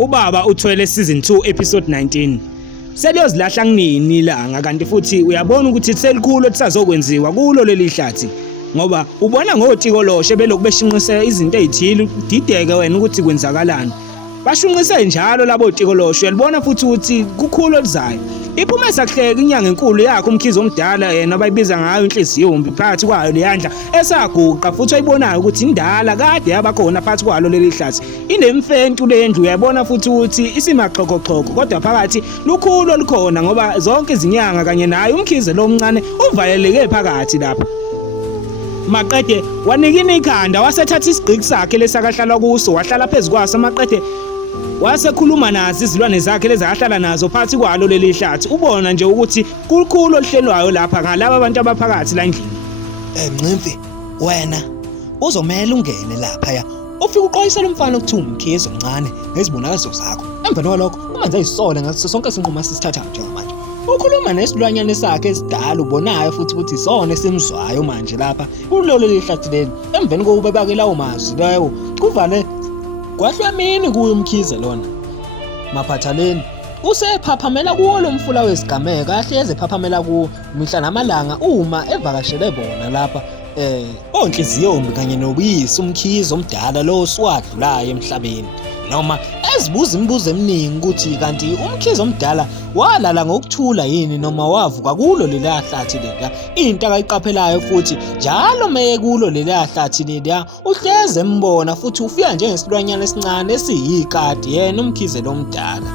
Ubaba uthwele season 2 episode 19. Seliyozilahla kunini ilanga kanti futhi uyabona ukuthi selikhulu elisazokwenziwa kulo leli hlathi. Ngoba ubona ngoTikoloshe beloku beshinqise izinto ezithile dideke wena ukuthi kwenzakalani. Bashunqise njalo labo Tikoloshe uyabona futhi ukuthi kukhulu elizayo. Iphume sakuhleka inyanga enkulu yakhe umkhizo omdala yena abayibiza ngayo inhliziyo yombi phakathi kwayo leyandla esaguqa futhi ayibonayo ukuthi indala kade yabakhona phakathi kwalo leli hlathi. Inemfentu lendlu uyabona futhi ukuthi isimaxhokoxhoko kodwa phakathi lukhulu olukhona ngoba zonke izinyanga kanye naye umkhize lo omncane uvaleleke phakathi lapha. Maqede wanikina ikhanda wasethatha isigqiki sakhe lesakahlala kuso wahlala phezukwaso maqede wasekhuluma nazi izilwane zakhe lezahlala nazo phansi kwalo leli hlathi ubona nje ukuthi kukhulu olihlelwayo lapha ngalabo abantu abaphakathi la endlini. Mncimfi wena uzomela ungene lapha ya ufike uqoyisela umfana okuthi umkhize omncane nezibonakaliso zakho emva kwalokho umanze isole ngaso sonke isinqumo sisithatha njengamanje ukhuluma nesilwanyane sakhe esidala ubonayo futhi ukuthi isona esimzwayo manje lapha kulolo lihlathi leli emveni kokuba bake lawo mazwi lawo kuvale kwahlwamini kuyo umkhize lona maphathaleni usephaphamela kuwo lo mfula wesigameka ahleze ephaphamela kuwo mihla namalanga uma evakashele bona lapha onhliziyombi kanye nobuyisi umkhize omdala lo swadlulayo emhlabeni noma ezibuza imibuzo eminingi ukuthi kanti umkhize omdala walala ngokuthula yini noma wavuka kulo leli hlathi leli into akayiqaphelayo futhi njalo meye kulo leli hlathi leli uhleze embona futhi ufika njengesilwanyana esincane esiyikadi yena umkhize lo mdala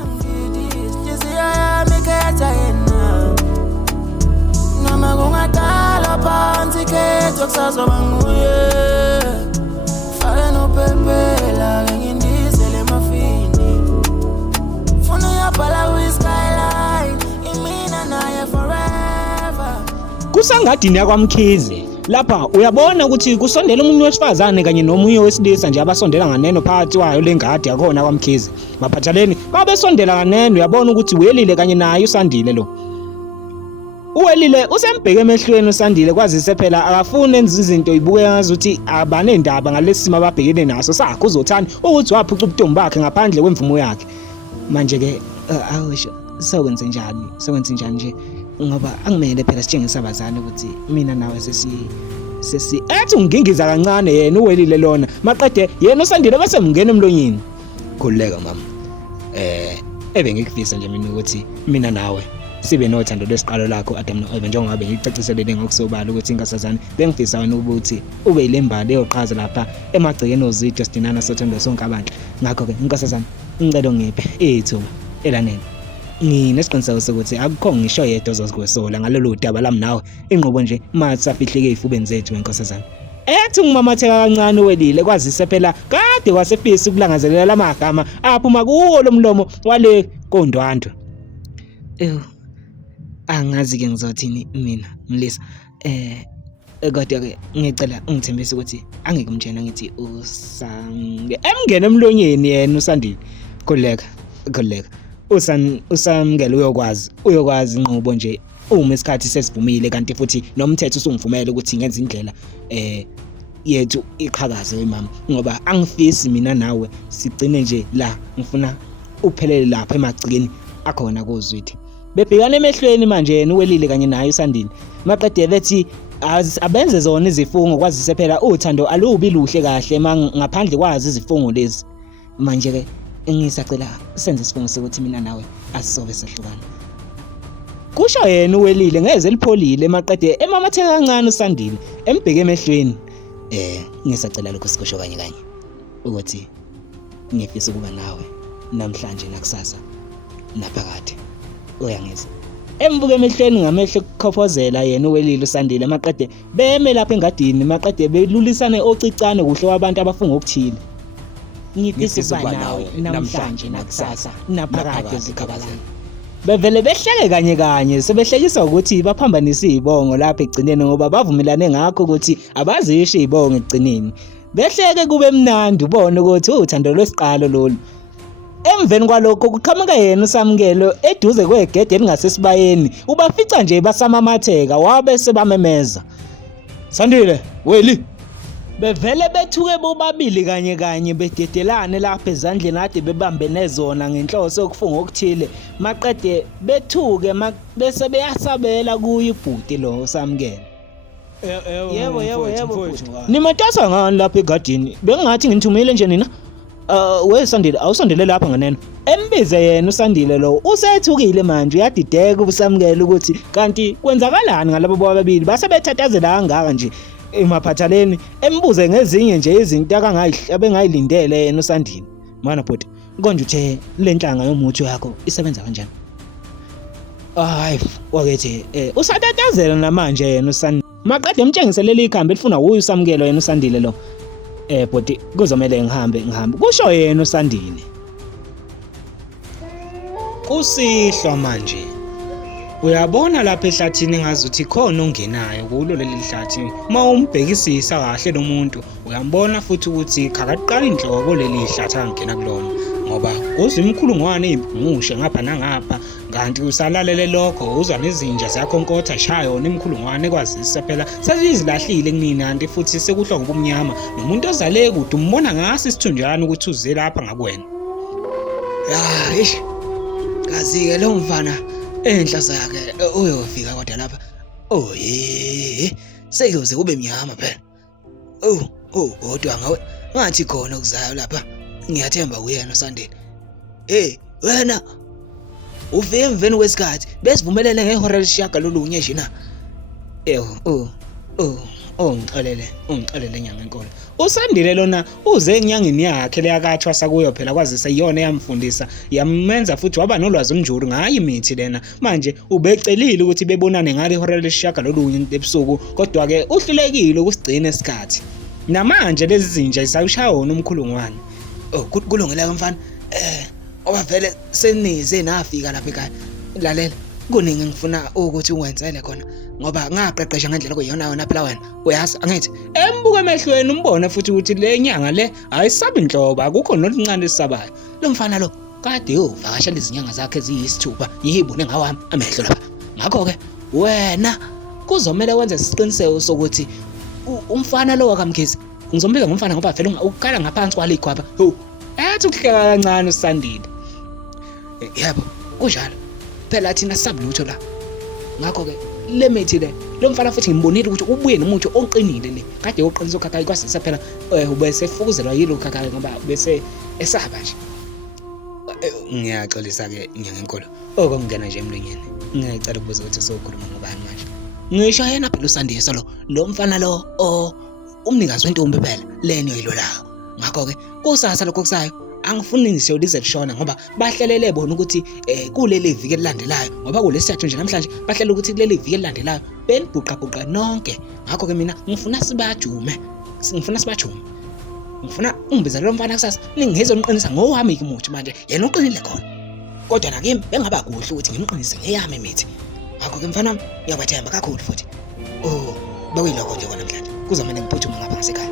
noma kungadala phansi kethu kusazoba nguye fake nophepela ngindizele mafini funa yabhala kwi-skyline imina naye forever. Kusangadini yakwamkhize lapha uyabona ukuthi kusondela umuntu wesifazane kanye nomunye wesilisa nje abasondela nganeno phakathi kwayo lengadi yakona kwamkhize maphathaleni babesondela nganeno uyabona ukuthi welile kanye naye uSandile lo uwelile usembheke emehlweni uSandile kwazise phela akafuni enza izinto ibukeka ngazuthi abanendaba ngalesimo ababhekene naso sakho uzothanda ukuthi waphuca ubutombi bakhe ngaphandle kwemvumo yakhe manje ke awusho sokwenze njani nje ngoba angimele phela sitshengisa abazali ukuthi mina nawe sesi ethi ungingiza kancane yena uwelile lona maqede yena uSandile bese mngena emlonyeni khuleka mama ebengikufisa nje mina ukuthi mina nawe sibe nothando lwesiqalo lakho Adam noEva njengoba ngicaciselele ngokusobala ukuthi inkosazana bengifisa wena ukuthi ube yilembali eyoqhaza lapha emagcekeni oziJustinana Sothemba sonke abantu ngakho ke inkosazana ngicela ngiphe ithuba elanele nginesiqiniseko sokuthi akukho ngisho yedwa ozokwesola ngalolu daba lami nawe inqobo nje matsafihleke ezifubeni zethu wenkosazana ethi ngimamatheka kancane welile kwazise phela kade wasefisa ukulangazelela lamagama aphuma kuwo lomlomo wale kondwandwe angazi ke ngizothini mina Mlisa kodwa ke ngicela ungithembise ukuthi angeke umtshela ngithi emngene emlonyeni yena uSandile khuleka usamngela uyokwazi inqubo nje uma isikhathi sesivumile kanti futhi nomthetho usungivumela ukuthi ngenze indlela yethu iqhakaze wemama ngoba angifisi mina nawe sigcine nje la ngifuna uphelele lapha emagcikeni akhona kozwidi bebhekana emehlweni manje yena uwelile kanye naye uSandile maqede bethi abenze zona izifungo kwazise phela uthando alubi luhle kahle ngaphandle kwazi izifungo lezi manje ke ngisacela senze isifungo sokuthi mina nawe asisobe sehlukana kusho yena uwelile ngeze lipholile maqede emamatheka kancane uSandile embheke emehlweni ngisacela lokho sikusho kanye ukuthi ngifisa ukuba nawe namhlanje nakusasa naphakade uyangizwa embuke emehlweni ngamehlo ukukhophozela yena uwelile uSandile maqede beme lapha engadini maqede belulisane ocicane kuhle wabantu abafunga ukuthile ngifisa ukuba nawe namhlanje nakusasa naphakade zikhabazana bevele behleke kanye sebehlekisa ukuthi baphambanisa izibongo lapha egcineni ngoba bavumelane ngakho ukuthi abazisho izibongo egcineni behleke kube mnandi ubone ukuthi uthando lwesiqalo lolu emveni kwalokho kuqhamuka yena uSamkelo eduze kwegede elingasesibayeni ubafica nje basamamatheka wabe sebamemeza Sandile weli bevele bethuke bobabili kanye bededelane lapha ezandleni ade bebambene zona ngenhloso yokufunga okuthile maqede bethuke bese beyasabela kuye ibhuti lo Samkele. Yebo. Nimatasa ngani lapha egadini? Bengathi nginithumile nje nina. Wesandile awusondele lapha nganeno. Embize yena uSandile lo usethukile manje uyadideka ubusamkela ukuthi kanti kwenzakalani ngalabo bobabili base bethathazela kangaka nje emaphathaleni embuze ngezinye nje izinto abengayilindele yena uSandile. Mana bhuti konje uthe lenhlanga yomuthi yakho isebenza kanjani? Hayi wakethi usatatazela namanje yena uSandile. Maqede emtshengiselele ikhambi elifuna uye uSamkelo yena uSandile lo. Bhuti kuzomela ngihambe kusho yena uSandile. Kusihlwa manje uyabona lapha ehlathini ngazuthi khona ongenayo kulo leli hlathi mawumbhekisisa kahle lo muntu uyambona futhi ukuthi khaqaqala inhlobo leli hlathi angena kulona ngoba uzimkhulungwane ezibhungushe ngapha nangapha kanti usalalele lokho uzwa nezinja ziyakhonkothwa shaya yona imkhulungwane kwazisa phela sezizilahlile kunina kanti futhi sekuhlwa ngobumnyama nomuntu ozale kude umbona ngasi isithunjana ukuthi uze lapha ngakwena. Ish kazi-ke lo mfana enhla zakhe uyofika kodwa lapha sekuze kube mnyama phela. Kodwa ngathi khona okuzayo lapha ngiyathemba kuyena uSandile. Wena ufike emveni kwesikhathi besivumelele ngehora lesishagalolunye nje na. Ungixolele nyanga enkolo. uSandile lona uze enyangeni yakhe leyakathwasa kuyo phela kwazisa iyona yamfundisa yamenza futhi waba nolwazi onjulu ngayo imithi lena manje ubecelile ukuthi bebonane ngale ihora lesishagalolunye ebusuku kodwa ke uhlulekile ukusigcina isikhathi namanje lezi zinja isawushaya wona umkhulungwane. Kulungile mfana oba vele senize nafika lapha ekhaya lalela kuningi ngifuna ukuthi ungwenzele khona ngoba ngaqeqesha ngendlela okuyiyona wena phela wena uyazi angithi embuke emehlweni umbone futhi ukuthi le nyanga le ayisabi inhlobo akukho noluncane sisabayo. Lo mfana lo kade uvakashela izinyanga zakhe eziyisithupha yibone ngawami amehlo lapha ngakho ke wena kuzomela wenze isiqiniseko sokuthi umfana lo wakamkhizi ngizombiza ngomfana ngoba vele ukukhala ngaphansi kwalikhwapha ethi ukuhleka kancane uSandile. Yebo kunjalo phela thina sabulutho la ngakho ke le mithi le lo mfana futhi ngimbonile ukuthi ubuye nomuntu oqinile le kade uqinisa ukhakayi kwasisa phela ubese fukuzelwa yilo ukhakayi ngoba bese esaba nje. Ngiyaxolisa ke nyanga enkolo okungena nje emlonyeni ngicela ukubuza ukuthi sokhuluma ngobani manje. Ngisho yena phela uSandile lo mfana lo umnikazi wentombi phela leni yoyilolayo ngakho ke kusasa lokho kusayo angifuni ngisho lize lishona ngoba bahlelele bona ukuthi kuleli viki elilandelayo ngoba kulesithathu nje namhlanje bahlela ukuthi kuleli viki elilandelayo belibhuqa nonke ngakho ke mina ngifuna sibajume ngifuna ungibizele lo mfana kusasa ningizomqinisa ngowami umuthi manje yena uqinile khona kodwa nakimi engaba kuhle ukuthi ngimqinise ngeyami imithi ngakho ke mfana ngiyabathemba kakhulu futhi bekuyilokho nje namhlanje kuzomela ngiphuthume ngapha ngasekhaya.